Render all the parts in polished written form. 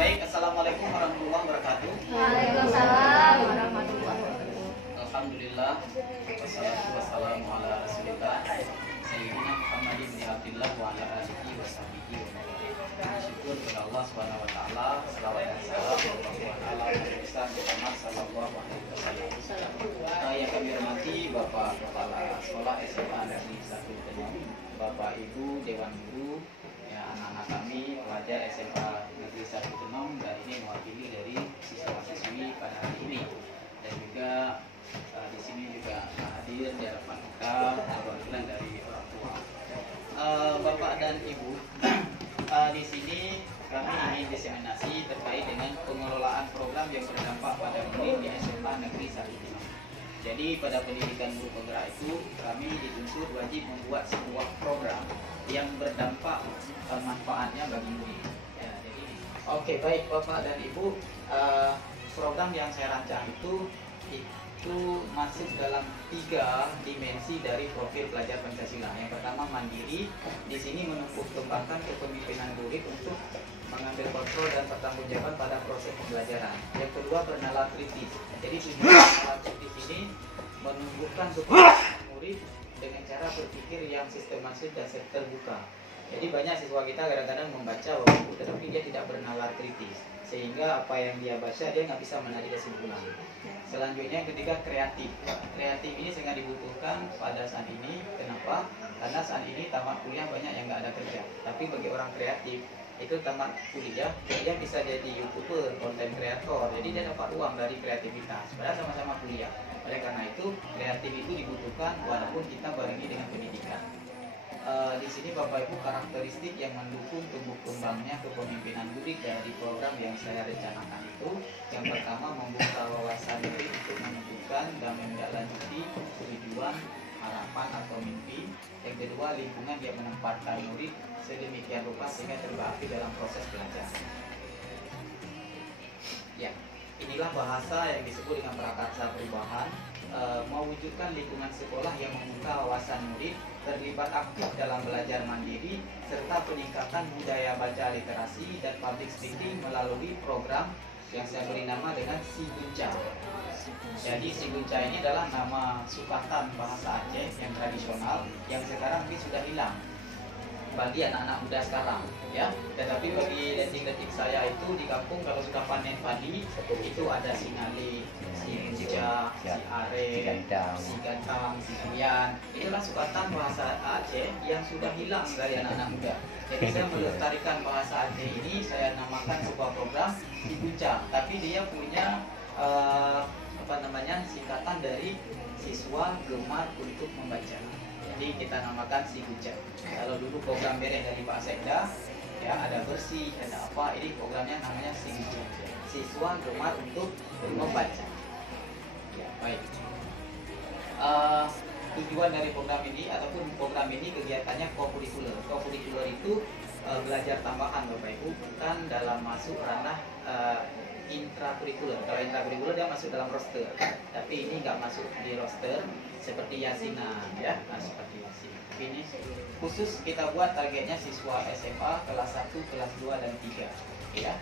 baik. Assalamualaikum warahmatullahi wabarakatuh. Waalaikumsalam warahmatullahi wabarakatuh. Alhamdulillah. Wassalatu wassalamu ala Rasulillah Sayyidina Muhammadin bin Abdillah wa ala alihi wa sahbihi wa man wala. Syukur kepada Allah Subhanahu wa taala, selawat dan salam kepada Nabi Muhammad sallallahu alaihi wasallam. Yang kami hormati Bapak Kepala Sekolah SMA Negeri 1 Tenung, Bapak Ibu Dewan Guru, ya, anak-anak kami pelajar SMA Negeri 1 Tenung, dan ini mewakili dari siswa-siswi pada hari ini. Dan juga di sini juga hadir di hadapan kita perwakilan dari orang tua. Bapak dan Ibu, di sini kami ingin diseminasi terkait dengan pengelolaan program yang berdampak pada murid di SMA Negeri 1 Tenung. Jadi pada pendidikan guru penggerak itu kami dituntut wajib membuat sebuah program yang berdampak manfaatnya bagi murid. Ya, jadi oke, baik Bapak dan Ibu, program yang saya rancang itu masuk dalam 3 dimensi dari profil pelajar Pancasila. Yang pertama mandiri, di sini menumbuh kembangkan kepemimpinan murid untuk mengambil kontrol dan pertanggungjawaban pada proses pembelajaran. Yang kedua bernalar kritis. Jadi tujuan bernalar kritis ini menumbuhkan kepemimpinan murid dengan cara berpikir yang sistematis dan terbuka. Jadi banyak siswa kita kadang-kadang membaca buku tetapi dia tidak bernalar kritis, sehingga apa yang dia baca dia nggak bisa menarik kesimpulan. Selanjutnya ketiga kreatif. Kreatif ini sangat dibutuhkan pada saat ini. Kenapa? Karena saat ini tamat kuliah banyak yang nggak ada kerja. Tapi bagi orang kreatif itu tamat kuliah dia bisa jadi YouTuber, content creator. Jadi dia dapat uang dari kreativitas. Padahal sama-sama kuliah. Oleh karena itu kreatif itu dibutuhkan walaupun kita barengi dengan pendidikan. Di sini Bapak Ibu karakteristik yang mendukung tumbuh kembangnya kepemimpinan murid dari program yang saya rencanakan itu, yang pertama membuka wawasan murid untuk menentukan dan menindaklanjuti tujuan, harapan atau mimpi. Yang kedua lingkungan yang menempatkan murid sedemikian rupa sehingga terbakti dalam proses belajar. Ya, inilah bahasa yang disebut dengan prakarsa perubahan, mewujudkan lingkungan sekolah yang membuka wawasan murid, terlibat aktif dalam belajar mandiri, serta peningkatan budaya baca literasi dan public speaking melalui program yang saya beri nama dengan Si Gunca. Jadi Si Gunca ini adalah nama sukatan bahasa Aceh yang tradisional yang sekarang ini sudah hilang bagi anak-anak muda sekarang, ya. Tetapi bagi detik-detik saya itu di kampung kalau sudah panen padi itu ada si ngali, si gunca, si are, si gantang, si kuyan. Itulah sukatan bahasa Aceh yang sudah hilang dari anak-anak muda. Jadi saya melestarikan bahasa Aceh ini, saya namakan sebuah program Si Gunca. Tapi dia punya singkatan dari siswa gemar untuk membaca. Jadi kita namakan Si Gunca. Kalau dulu program beres dari Pak Sekda, ya ada bersih, ada apa, ini programnya namanya Si Gunca. Siswa gemar untuk membaca. Ya, baik. Tujuan dari program ini ataupun program ini kegiatannya kokurikuler. Kokurikuler itu belajar tambahan Bapak Ibu, bukan dalam masuk ranah intrakurikuler. Kalau intrakurikuler dia masuk dalam roster, tapi ini nggak masuk di roster seperti yasinan, ya, seperti yasinan. Ini khusus kita buat targetnya siswa SMA kelas 1, kelas 2 dan 3, ya.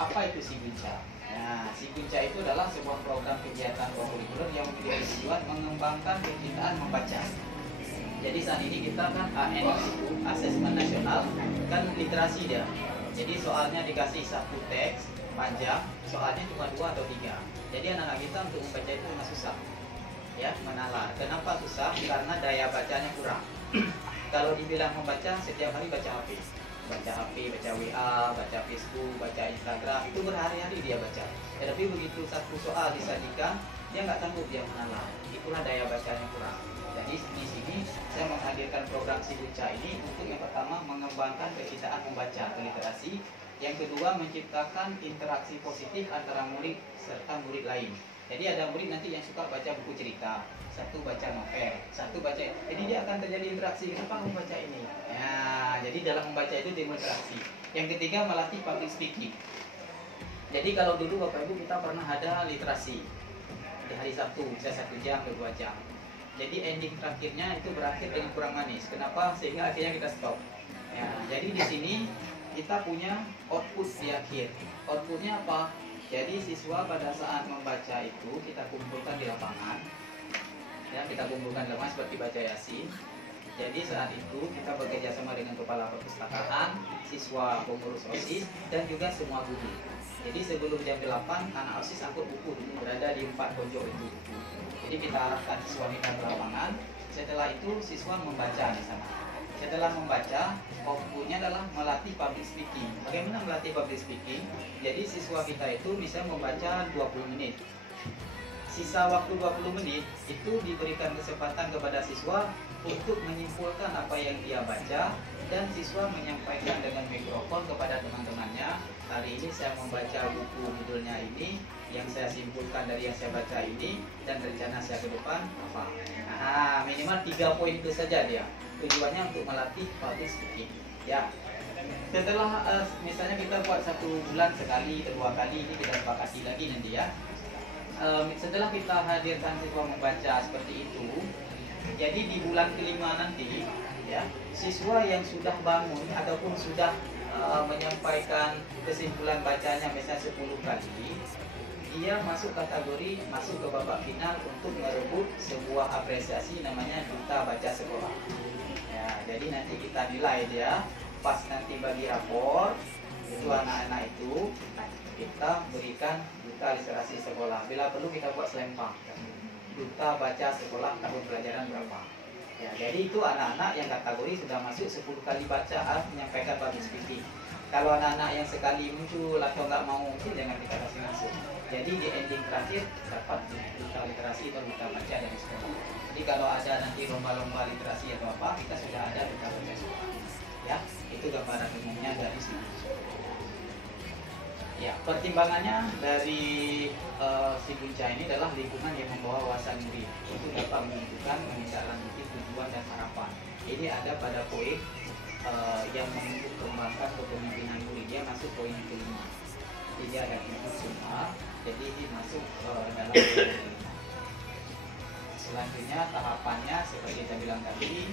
Apa itu Si Gunca? Nah, Si Gunca itu adalah sebuah program kegiatan kokurikuler yang memiliki tujuan mengembangkan kecintaan membaca. Jadi saat ini kita kan AN itu Asesmen Nasional kan literasi dia. Jadi soalnya dikasih satu teks panjang, soalnya cuma 2 atau 3. Jadi anak-anak kita untuk membaca itu memang susah, ya, menalar. Kenapa susah? Karena daya bacanya kurang. Kalau dibilang membaca setiap hari baca HP, baca WA, baca Facebook, baca Instagram, itu berhari-hari dia baca. Tetapi begitu satu soal disajikan, dia nggak sanggup dia menalar. Itulah daya bacanya kurang. Jadi di sini saya menghadirkan program Si Gunca ini untuk yang pertama mengembangkan kecintaan membaca atau literasi, yang kedua menciptakan interaksi positif antara murid serta murid lain. Jadi ada murid nanti yang suka baca buku cerita, satu baca novel, satu baca, jadi dia akan terjadi interaksi. Kenapa kamu baca ini? Ya, jadi dalam membaca itu demonstrasi. Yang ketiga melatih public speaking. Jadi kalau dulu Bapak Ibu kita pernah ada literasi di hari Sabtu bisa 1 jam atau 2 jam. Jadi ending terakhirnya itu berakhir dengan kurang manis. Kenapa? Sehingga akhirnya kita stop. Ya, jadi di sini kita punya output di akhir. Outputnya apa? Jadi siswa pada saat membaca itu kita kumpulkan di lapangan, ya kita kumpulkan di lapangan seperti baca Yasin. Jadi saat itu kita bekerja sama dengan kepala perpustakaan, siswa pengurus OSIS, dan juga semua guru. Jadi sebelum jam 8 anak OSIS angkut buku berada di 4 pojok itu. Jadi kita arahkan siswa kita ke lapangan. Setelah itu siswa membaca di sana. Setelah membaca, outputnya adalah melatih public speaking. Bagaimana melatih public speaking? Jadi siswa kita itu bisa membaca 20 menit. Sisa waktu 20 menit itu diberikan kesempatan kepada siswa untuk menyimpulkan apa yang dia baca, dan siswa menyampaikan dengan mikrofon kepada teman-temannya, hari ini saya membaca buku judulnya ini, yang saya simpulkan dari yang saya baca ini, dan rencana saya ke depan apa. Nah, minimal 3 poin itu saja dia. Tujuannya untuk melatih public speaking. Ya. Setelah misalnya kita buat 1 bulan sekali, 2 kali, ini kita sepakati lagi nanti ya. Setelah kita hadirkan siswa membaca seperti itu, jadi di bulan kelima nanti, ya, siswa yang sudah bangun ataupun sudah menyampaikan kesimpulan bacanya misalnya 10 kali, dia masuk kategori masuk ke babak final untuk merebut sebuah apresiasi namanya duta baca sekolah. Ya, jadi nanti kita nilai dia pas nanti bagi rapor itu anak-anak itu kita berikan duta literasi sekolah. Bila perlu kita buat selempang duta baca sekolah tahun pelajaran berapa. Ya, jadi itu anak-anak yang kategori sudah masuk 10 kali baca menyampaikan public speaking. Kalau anak-anak yang sekali muncul atau nggak mau muncul, jangan kita kasih masuk. Jadi di ending terakhir dapat duta literasi atau duta baca dari sekolah. Jadi kalau ada nanti lomba-lomba literasi atau apa, kita sudah ada duta baca sekolah. Ya, itu gambaran umumnya dari sini. Ya, pertimbangannya dari si Bunca ini adalah lingkungan yang membawa wawasan murid untuk dapat menentukan menindaklanjuti tujuan dan harapan. Ini ada pada poin yang menunjuk kembangkan kepemimpinan murid, dia masuk poin yang kelima. Jadi dia ada semua, jadi ini masuk dalam poin yang kelima. Selanjutnya tahapannya seperti saya bilang tadi,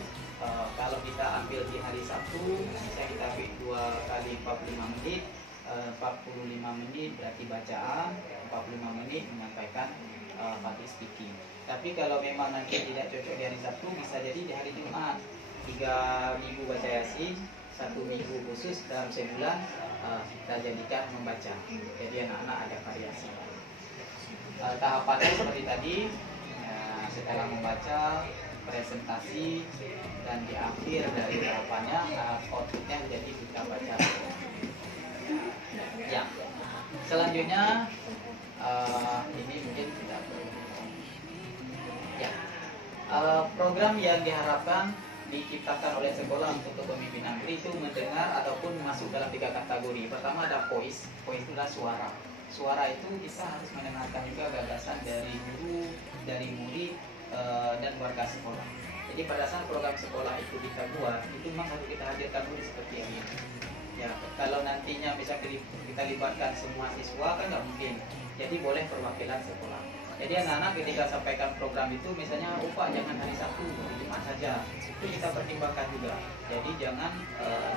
kalau kita ambil di hari Sabtu, misalnya kita ambil 2 kali 45 menit. 45 menit berarti bacaan, 45 menit menyampaikan public speaking. Tapi kalau memang nanti tidak cocok di hari Sabtu, bisa jadi di hari Jumat. 3 minggu baca Yasin, 1 minggu khusus dalam sebulan kita jadikan membaca. Jadi anak-anak ada variasi. Tahapannya seperti tadi, setelah membaca, presentasi, dan di akhir dari tahapannya outputnya menjadi duta baca. Ya, selanjutnya ini mungkin tidak perlu. Ya, program yang diharapkan diciptakan oleh sekolah untuk kepemimpinan murid itu mendengar ataupun masuk dalam 3 kategori. Pertama ada voice itu adalah suara. Suara itu kita harus mendengarkan juga gagasan dari guru, dari murid, dan warga sekolah. Jadi pada saat program sekolah itu kita buat, itu memang harus kita hadirkan murid seperti ini. Ya, kalau nantinya bisa kita libatkan semua siswa kan nggak mungkin. Jadi boleh perwakilan sekolah. Jadi anak-anak ketika sampaikan program itu misalnya Pak jangan hari Sabtu, hari Jumat saja. Itu kita pertimbangkan juga. Jadi jangan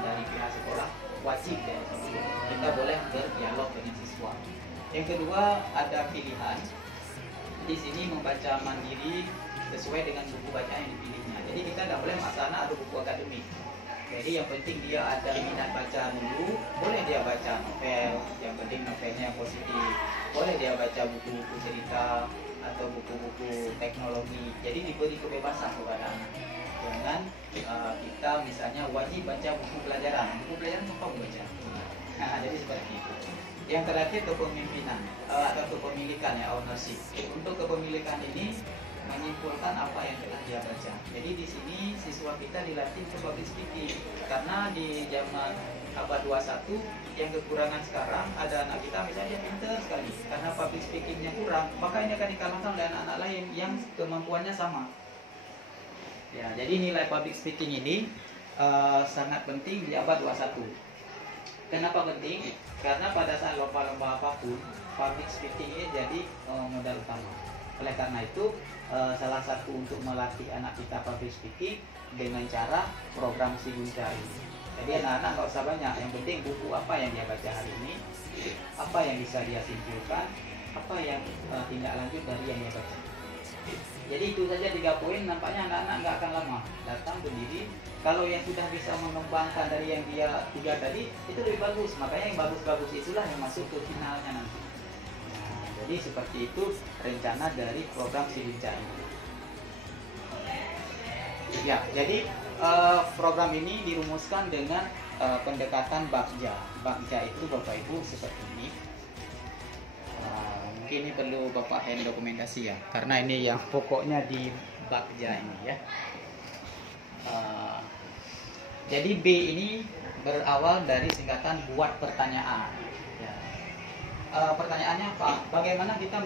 dari pihak sekolah wajib ya. Kita boleh berdialog dengan siswa. Yang kedua ada pilihan. Di sini membaca mandiri sesuai dengan buku bacaan yang dipilihnya. Jadi kita tidak boleh maksa anak atau buku akademik. Jadi yang penting dia ada minat baca dulu, boleh dia baca novel, yang penting novelnya yang positif. Boleh dia baca buku-buku cerita atau buku-buku teknologi. Jadi diberi kebebasan kepada anak. Jangan kita misalnya wajib baca buku pelajaran. Buku pelajaran apa baca? Nah, jadi seperti itu. Yang terakhir kepemimpinan atau kepemilikan ya, ownership. Untuk kepemilikan ini menyimpulkan apa yang telah dia baca. Jadi di sini siswa kita dilatih ke public speaking karena di zaman abad 21 yang kekurangan sekarang ada anak kita misalnya dia pintar sekali karena public speakingnya kurang, maka ini akan dikalahkan oleh anak-anak lain yang kemampuannya sama. Ya, jadi nilai public speaking ini sangat penting di abad 21. Kenapa penting? Karena pada saat lomba-lomba apapun public speaking ini jadi modal utama. Oleh karena itu salah satu untuk melatih anak kita public speaking dengan cara program si Bunca ini. Jadi anak-anak nggak usah banyak, yang penting buku apa yang dia baca hari ini, apa yang bisa dia simpulkan, apa yang tindak lanjut dari yang dia baca. Jadi itu saja 3 poin, nampaknya anak-anak nggak akan lama datang berdiri. Kalau yang sudah bisa mengembangkan dari yang dia 3 tadi, itu lebih bagus. Makanya yang bagus-bagus itulah yang masuk ke finalnya nanti. Nah, jadi seperti itu rencana dari program Silinca ini. Ya, jadi program ini dirumuskan dengan pendekatan Bagja. Bagja itu Bapak Ibu seperti ini. Mungkin ini perlu Bapak hand dokumentasi ya, karena ini yang pokoknya di Bagja ini ya. Jadi B ini berawal dari singkatan buat pertanyaan. Ya. Pertanyaannya apa? Bagaimana kita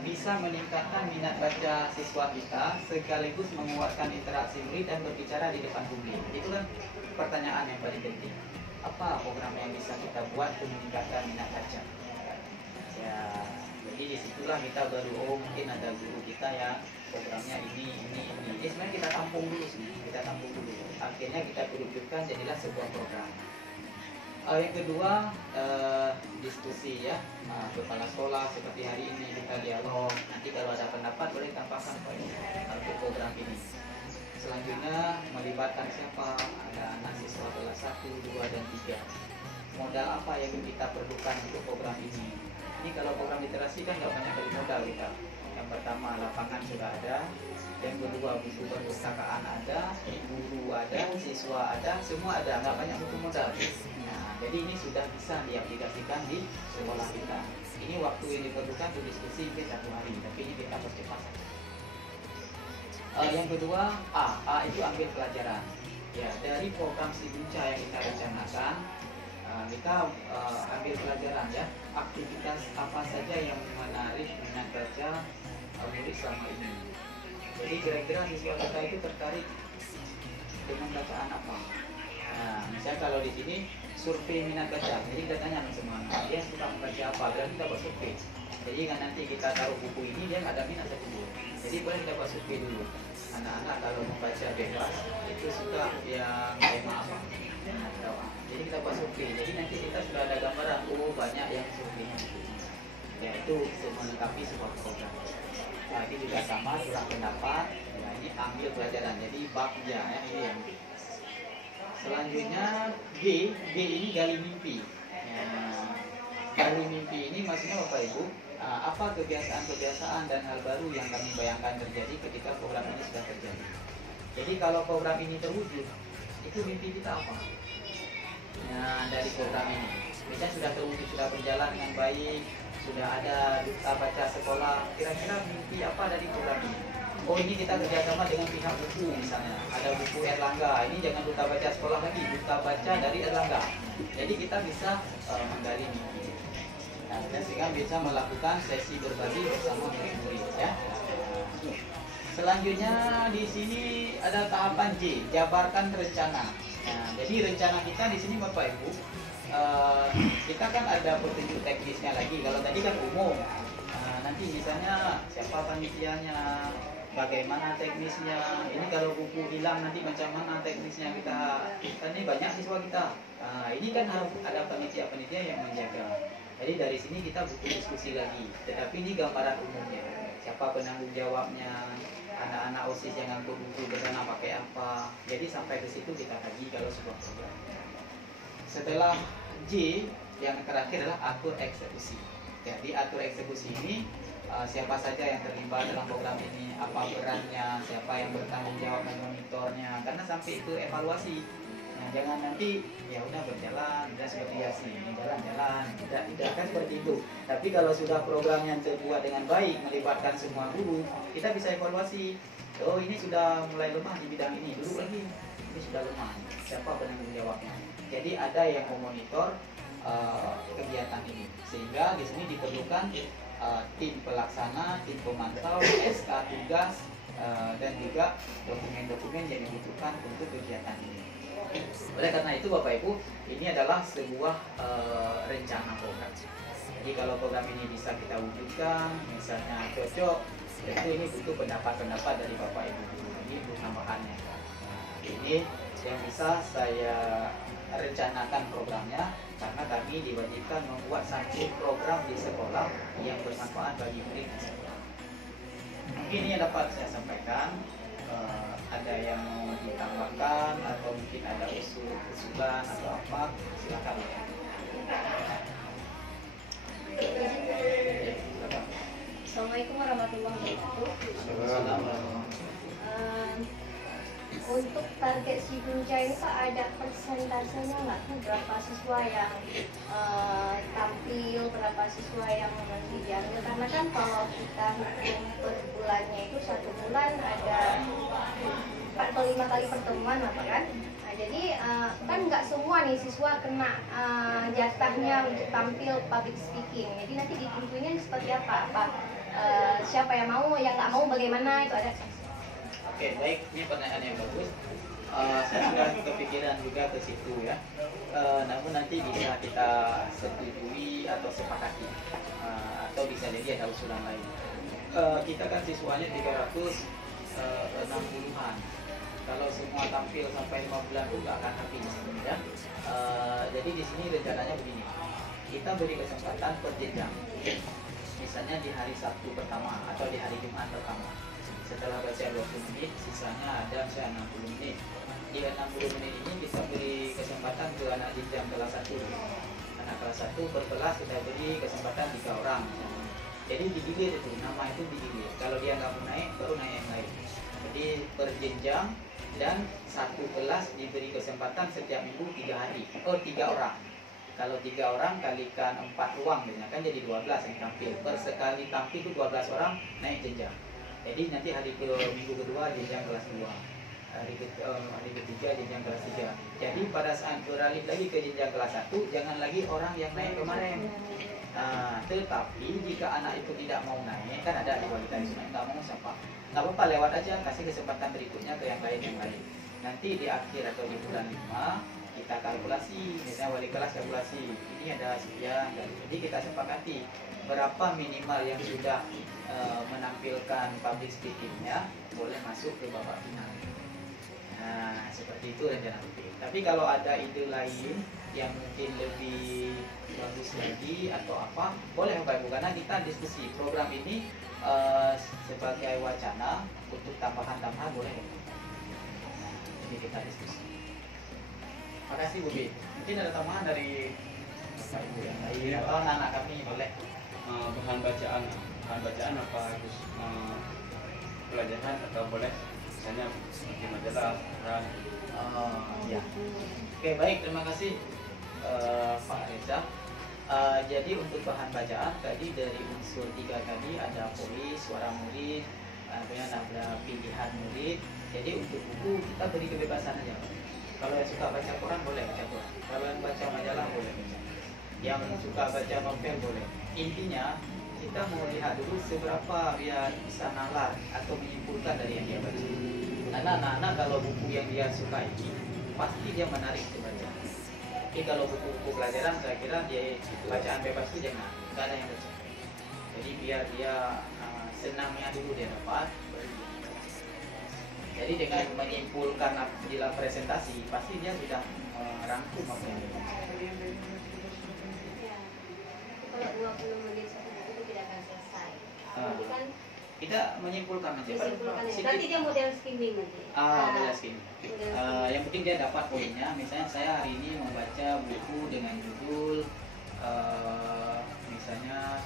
bisa meningkatkan minat baca siswa kita sekaligus menguatkan interaksi murid dan berbicara di depan publik? Itu kan pertanyaan yang paling penting. Apa program yang bisa kita buat untuk meningkatkan minat baca? Ya, jadi disitulah kita baru mungkin ada guru kita ya programnya ini. Sebenarnya kita tampung dulu sih, Akhirnya kita kerucutkan jadilah sebuah program. Yang kedua diskusi ya, kepala sekolah seperti hari ini kita dialog. Nanti kalau ada pendapat boleh tambahkan untuk program ini. Selanjutnya melibatkan siapa? Ada anak siswa kelas 1, 2, dan 3. Modal apa yang kita perlukan untuk program ini? Ini kalau program literasi kan nggak banyak dari modal kita. Yang pertama lapangan sudah ada, yang kedua buku perpustakaan ada, guru ada, siswa ada, semua ada, nggak banyak butuh modal. Nah, jadi ini sudah bisa diaplikasikan di sekolah kita. Ini waktu yang diperlukan untuk diskusi mungkin 1 hari, tapi ini kita percepat. Yang kedua A itu ambil pelajaran. Ya, dari program Silinca yang kita rencanakan, kita ambil pelajaran ya, aktivitas apa saja yang menarik minat baca murid selama ini. Jadi kira-kira siswa kita itu tertarik dengan bacaan apa? Nah, misalnya kalau di sini survei minat baca, jadi kita tanya semua anak, dia suka membaca apa? Berarti kita buat survei. Jadi kan nanti kita taruh buku ini dia nggak ada minat satu buku. Jadi boleh kita buat survei dulu. Anak-anak kalau membaca bebas itu suka yang tema apa? Jadi kita buat survei. Jadi nanti kita sudah ada gambaran, banyak yang survei. Ya itu melengkapi sebuah program. Nah, ini juga sama surat pendapat. Nah, ini ambil pelajaran. Jadi Bagja ya, ini yang B. Selanjutnya G ini gali mimpi. Ya, gali mimpi ini maksudnya Bapak Ibu, apa kebiasaan-kebiasaan dan hal baru yang kami bayangkan terjadi ketika program ini sudah terjadi. Jadi kalau program ini terwujud, itu mimpi kita apa? Nah, dari program ini, misalnya sudah terwujud, sudah berjalan dengan baik, sudah ada duta baca sekolah, kira-kira mimpi apa dari program ini? Oh, ini kita kerjasama dengan pihak buku misalnya, ada buku Erlangga, ini jangan duta baca sekolah lagi, duta baca dari Erlangga. Jadi kita bisa menggali mimpi. Nah, dan sehingga bisa melakukan sesi berbagi bersama murid-murid ya. Selanjutnya di sini ada tahapan J, jabarkan rencana. Nah, jadi rencana kita di sini Bapak Ibu, kita kan ada petunjuk teknisnya lagi. Kalau tadi kan umum, nanti misalnya siapa panitianya, bagaimana teknisnya. Ini kalau buku hilang nanti macam mana teknisnya kita ini banyak siswa kita. Ini kan harus ada panitia-panitia yang menjaga. Jadi dari sini kita butuh diskusi lagi. Tetapi ini gambaran umumnya. Siapa penanggung jawabnya, anak-anak OSIS yang ngangkut buku berenang pakai apa. Jadi sampai ke situ kita kaji kalau sebuah program. Setelah J, yang terakhir adalah atur eksekusi. Jadi atur eksekusi ini siapa saja yang terlibat dalam program ini, apa perannya, siapa yang bertanggung jawab memonitornya, karena sampai itu evaluasi. Nah, jangan nanti ya udah berjalan, udah seperti biasa, jalan-jalan, tidak kan seperti itu. Tapi kalau sudah program yang terbuat dengan baik, melibatkan semua guru, kita bisa evaluasi. Oh, ini sudah mulai lemah di bidang ini, dulu lagi ini sudah lemah. Siapa penanggung jawabnya? Jadi ada yang memonitor kegiatan ini, sehingga di sini diperlukan tim pelaksana, tim pemantau, SK tugas, dan juga dokumen-dokumen yang dibutuhkan untuk kegiatan ini. Oleh karena itu Bapak Ibu, ini adalah sebuah rencana program. Jadi kalau program ini bisa kita wujudkan, misalnya cocok, tentu ini butuh pendapat-pendapat dari Bapak Ibu. Ini butuh tambahannya. Nah, ini yang bisa saya rencanakan programnya, karena kami diwajibkan membuat satu program di sekolah yang bermanfaat bagi murid di sekolah. Mungkin ini yang dapat saya sampaikan. Ada yang mau ditambahkan atau mungkin ada usulan atau apa, silakan. Assalamualaikum warahmatullahi wabarakatuh. Untuk target si Bunca ini Pak, ada persentasenya nggak tuh, berapa siswa yang tampil, berapa siswa yang nanti diambil? Karena kan kalau kita hitung per bulannya itu 1 bulan ada 4 atau 5 kali pertemuan apa kan? Nah, jadi kan nggak semua nih siswa kena jatahnya untuk tampil public speaking. Jadi nanti ditentuinnya seperti apa? Siapa yang mau, yang nggak mau bagaimana, itu ada. Oke, baik, ini pertanyaan yang bagus. Saya sudah kepikiran juga ke situ ya. Namun nanti bisa kita setujui atau sepakati, atau bisa jadi ada usulan lain. Kita kan siswanya 360-an. Kalau semua tampil sampai 5 bulan pun nggak akan habis, ya. Jadi di sini rencananya begini. Kita beri kesempatan per jenjang. Misalnya di hari Sabtu pertama atau di hari Jumat pertama. Setelah baca 20 menit, sisanya ada misalnya 60 menit. Di 60 menit ini kita beri kesempatan ke anak jenjang kelas 1. Anak kelas 1 per kelas kita beri kesempatan 3 orang. Jadi digilir itu, nama itu digilir. Kalau dia nggak mau naik, baru naik yang lain. Jadi per jenjang dan satu kelas diberi kesempatan setiap minggu 3 hari. 3 orang. Kalau 3 orang kalikan 4 ruang, kan jadi 12 yang tampil. Per sekali tampil itu 12 orang naik jenjang. Jadi nanti hari minggu kedua jenjang kelas 2, hari ketiga jenjang kelas 3. Jadi pada saat beralih lagi ke jenjang kelas 1, jangan lagi orang yang naik kemarin. Tetapi jika anak itu tidak mau naik, kan ada wanita yang nggak mau siapa, nggak apa-apa, lewat aja, kasih kesempatan berikutnya ke yang lain. Nanti di akhir atau di bulan 5 kita kalkulasi, misalnya wali kelas kalkulasi, ini ada sekian, jadi kita sepakati berapa minimal yang sudah menampilkan public speakingnya boleh masuk ke babak final. Nah, seperti itu rencana rutin. Tapi kalau ada ide lain yang mungkin lebih bagus lagi atau apa, boleh Bapak Ibu, karena kita diskusi program ini sebagai wacana untuk tambahan-tambahan boleh. Ini kita diskusi. Terima kasih Bu Bi. Mungkin ada tambahan dari Bapak Ibu yang lain atau anak-anak kami boleh. Bahan bacaan apa harus pelajaran atau boleh misalnya di majalah koran? Ya. Oke, baik, terima kasih Pak Reza. Jadi untuk bahan bacaan tadi dari unsur 3 tadi ada polis, suara murid, kemudian ada pilihan murid. Jadi untuk buku kita beri kebebasan aja. Kalau yang suka baca koran boleh baca koran. Kalau yang baca majalah boleh baca. Yang suka baca novel boleh. Intinya kita mau lihat dulu seberapa dia bisa nalar atau menyimpulkan dari yang dia baca. Karena anak-anak kalau buku yang dia suka ini pasti dia menarik dibaca. Tapi kalau buku-buku pelajaran saya kira dia bacaan bebas itu jangan, nggak ada yang baca. Jadi biar dia senangnya dulu dia dapat. Jadi dengan menyimpulkan dalam presentasi pasti dia sudah rangkum apa yang dia baca. Kalau 20 menit satu buku itu tidak akan selesai. Jadi kan kita menyimpulkan aja. nanti dia model skimming nanti. Model skimming. Yang penting dia dapat poinnya. Misalnya saya hari ini membaca buku dengan judul misalnya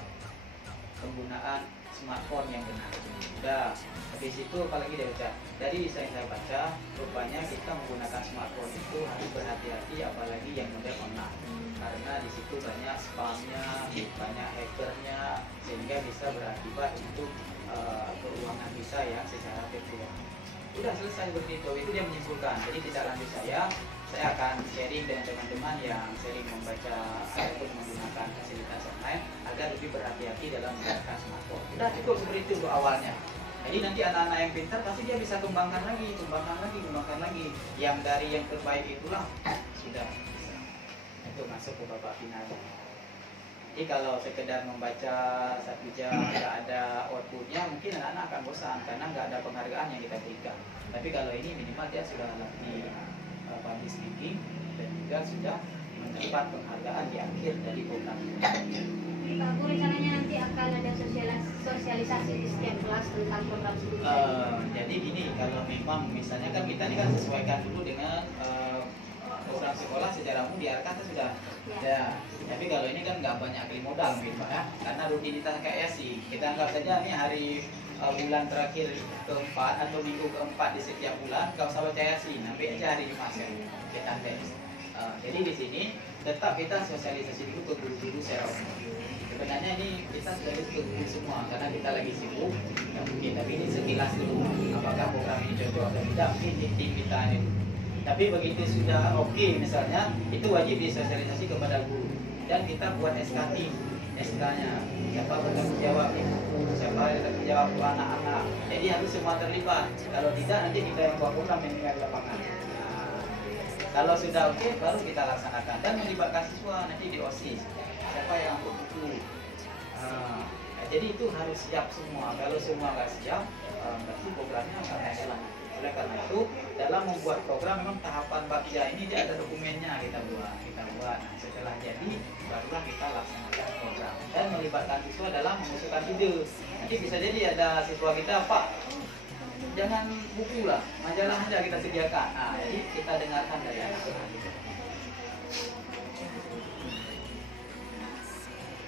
penggunaan smartphone yang benar. Udah, habis itu apalagi dia baca. Dari yang saya baca, rupanya kita menggunakan smartphone itu harus berhati-hati, apalagi yang model online. Karena di situ banyak spamnya, banyak hackernya, sehingga bisa berakibat untuk keuangan kita yang secara virtual. Udah selesai seperti itu dia menyimpulkan. Jadi tidak lanjut saya akan sharing dengan teman-teman yang sering membaca ataupun menggunakan fasilitas online agar lebih berhati-hati dalam menggunakan smartphone. Udah cukup seperti itu untuk awalnya. Jadi nanti anak-anak yang pintar pasti dia bisa kembangkan lagi. Yang dari yang terbaik itulah sudah bisa. Itu masuk ke babak final. Jadi kalau sekedar membaca 1 jam nggak ada outputnya, mungkin anak-anak akan bosan karena nggak ada penghargaan yang kita berikan. Tapi kalau ini minimal dia sudah latih public speaking dan juga juga sudah mendapat penghargaan di akhir dari program ini. Pak Bu, rencananya nanti akan ada sosialisasi di setiap kelas tentang program studi. Jadi gini, kalau memang misalnya kan kita ini kan sesuaikan dulu dengan program sekolah secara umum di RK itu sudah ada. Tapi kalau ini kan nggak banyak kali modal gitu Pak ya, karena rutinitas kayak sih. Kita anggap saja ini hari bulan terakhir keempat atau minggu keempat di setiap bulan, kalau usah percaya sih, nanti aja hari Jumat ya kita tes. Jadi di sini tetap kita sosialisasi dulu ke guru-guru secara umum. Sebenarnya ini kita sudah ke guru semua karena kita lagi sibuk, ya mungkin. Tapi ini sekilas dulu, apakah program ini cocok atau tidak mungkin di tim kita ini. Tapi begitu sudah oke misalnya, itu wajib disosialisasi kepada guru dan kita buat SK tim, SK-nya siapa bertanggung jawab ibu, siapa yang bertanggung jawab anak-anak. Jadi harus semua terlibat. Kalau tidak nanti kita yang buat program yang tinggal di lapangan. Kalau sudah oke, baru kita laksanakan dan melibatkan siswa nanti di OSIS. Siapa yang angkut buku. Jadi itu harus siap semua. Kalau semua nggak siap, berarti programnya akan jalan. Oleh karena itu, dalam membuat program memang tahapan bagian ini dia ada dokumennya kita buat. Nah, setelah jadi, barulah kita laksanakan program dan melibatkan siswa dalam mengusulkan ide. Nanti bisa jadi ada siswa kita, Pak, jangan buku lah, majalah aja kita sediakan. Nah, jadi kita dengarkan dari anak-anak.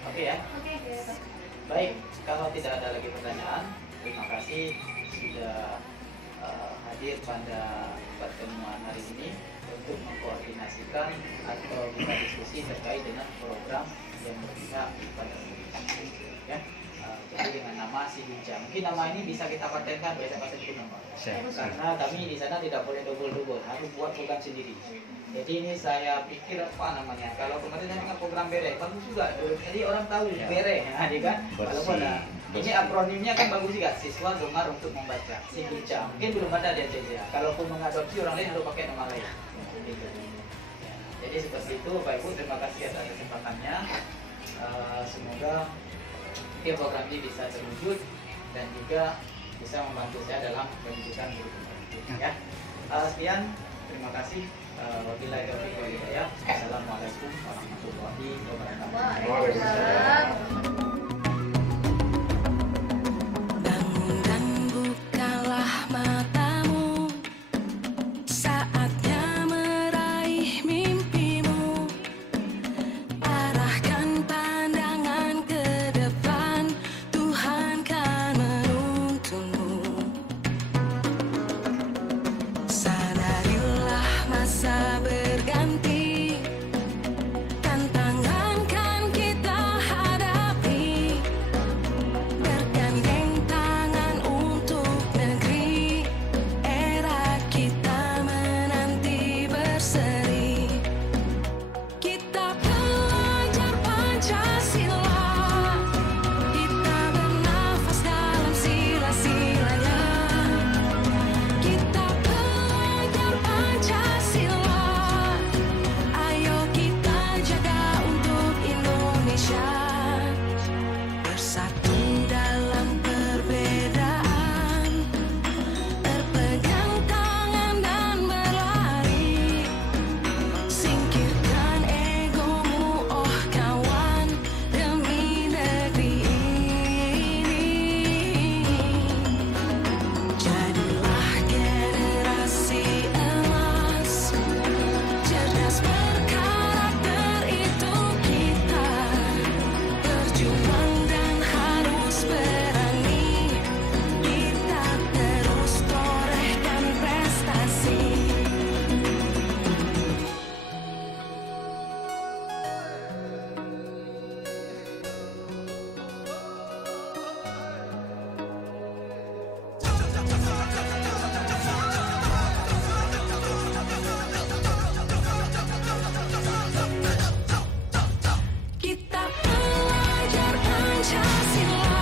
Oke ya? Baik, kalau tidak ada lagi pertanyaan, terima kasih sudah hadir pada pertemuan hari ini untuk mengkoordinasikan atau kita diskusi terkait dengan program yang berpihak pada ya. Jadi dengan nama si Hinca. Mungkin nama ini bisa kita patenkan, biasa paten itu nama. Karena kami di sana tidak boleh double-double, harus buat program sendiri. Jadi ini saya pikir apa namanya? Kalau kemarin saya ingat program bere, bagus juga. Jadi orang tahu bere, ya, kan? Kalau ada ini akronimnya kan bagus juga. Siswa gemar untuk membaca. Si Hinca. Mungkin belum ada di Indonesia. Kalaupun mengadopsi orang lain harus pakai nama lain. Gitu. Jadi seperti itu, Bapak Ibu. Terima kasih atas kesempatannya. Semoga program ini bisa terwujud dan juga bisa membantu saya dalam pendidikan guru. Ya. Sekian, terima kasih. Wabillahi taufiq wal hidayah. Assalamualaikum warahmatullahi wabarakatuh. Waalaikumsalam. Bangun dan bukalah matamu, saatnya meraih mimpimu. Arahkan pandangan ke depan, Tuhan kan menuntunmu. Sadarilah masa berganti, tantangan kan kita hadapi. Bergandeng tangan untuk negeri, era kita menanti berseri. Kita belajar Pancasila, kita bernafas dalam sila-silanya. Kita belajar Pancasila, ayo kita jaga untuk Indonesia. Bersatu dalam perbedaan, berpegang tangan dan berlari. Singkirkan egomu, oh kawan, demi negeri ini. Jadilah generasi emas, cerdas berkarakter itu kita. Berjuang dan harus berani, kita terus torehkan prestasi. Kita belajar Pancasila,